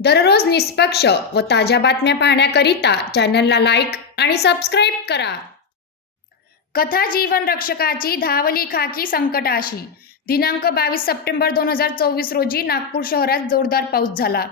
दररोज निष्पक्ष व ताज्या बातम्या पाहण्याकरिता चॅनलला लाईक आणि सबस्क्राईब करा. कथा जीवन रक्षकाची धावली खाकी संकटाशी. दिनांक 22 सप्टेंबर 2024 रोजी नागपूर शहरात जोरदार पाऊस झाला.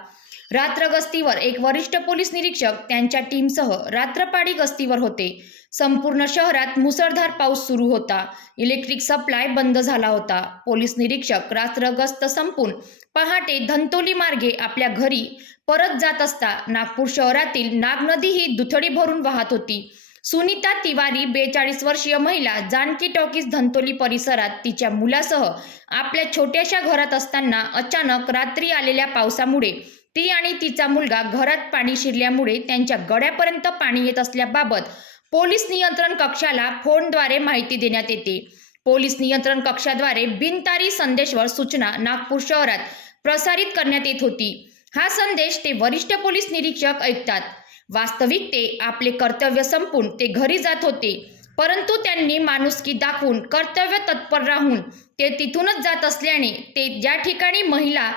रात्र गस्तीवर एक वरिष्ठ पोलीस निरीक्षक त्यांच्या टीमसह रात्रपाळी गस्तीवर होते. संपूर्ण शहरात मुसळधार पाऊस सुरू होता. इलेक्ट्रिक सप्लाय बंद झाला होता. पोलीस निरीक्षक रात्र गस्त संपून पहाटे धंतोली मार्गे आपल्या घरी परत जात असता नागपूर शहरातील नाग नदी ही दुथडी भरून वाहत होती. सुनीता तिवारी 42 वर्षीय महिला जानकी टॉकीज धंतोली परिसरात तिच्या मुलासह आपल्या छोट्याशा घरात असताना अचानक रात्री आलेल्या पावसामुळे ती आणि तिचा मुलगा घरात पाणी शिरल्यामुळे त्यांच्या गळ्यापर्यंत पाणी येत असल्याबाबत पोलीस नियंत्रण कक्षाला फोनद्वारे माहिती देण्यात येते. पोलीस नियंत्रण कक्षाद्वारे बिनतारी संदेशवर सूचना नागपूर शहरात प्रसारित करण्यात येत होती. हा संदेश ते वरिष्ठ पोलीस निरीक्षक ऐकतात. वास्तविक ते आपले कर्तव्य संपून ते घरी जात होते, परंतु त्यांनी माणुसकी दाखवून कर्तव्य तत्पर राहून ते तिथूनच जात असल्याने ते ज्या ठिकाणी महिला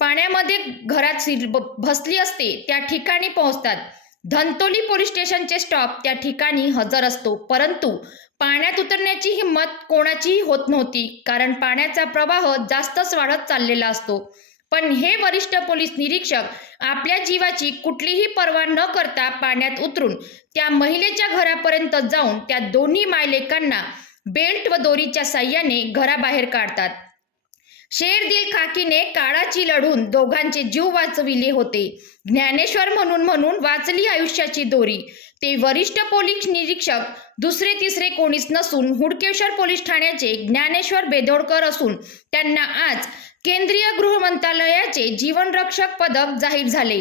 पाण्यामध्ये घरात भसली असते त्या ठिकाणी पोहोचतात. धंतोली पोलीस स्टेशनचे स्टॉप त्या ठिकाणी हजर असतो, परंतु पाण्यात उतरण्याची हिंमत कोणाचीही होत नव्हती, कारण पाण्याचा प्रवाह जास्तच वाढत चाललेला असतो. पण हे वरिष्ठ पोलीस निरीक्षक आपल्या जीवाची कुठलीही पर्वा न करता पाण्यात उतरून त्या महिलेच्या घरापर्यंत जाऊन त्या दोन्ही मायलेकांना बेल्ट व दोरीच्या साह्याने घराबाहेर काढतात. शेर दिल खाकीने काळाची लढून दोघांचे जीव वाचविले होते. ज्ञानेश्वर म्हणून वाचली आयुष्याची दोरी. ते वरिष्ठ पोलीस निरीक्षक दुसरे तिसरे कोणीच नसून हुडकेश्वर पोलीस ठाण्याचे ज्ञानेश्वर बेदोडकर असून त्यांना आज केंद्रीय गृह मंत्रालयाचे जीवनरक्षक पदक जाहीर झाले.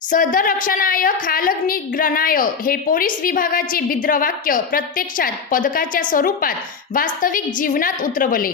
सदरक्षणाय खालग्निग्रहणाय हे पोलीस विभागाचे बिद्रवाक्य प्रत्यक्षात पदकाच्या स्वरूपात वास्तविक जीवनात उतरवले.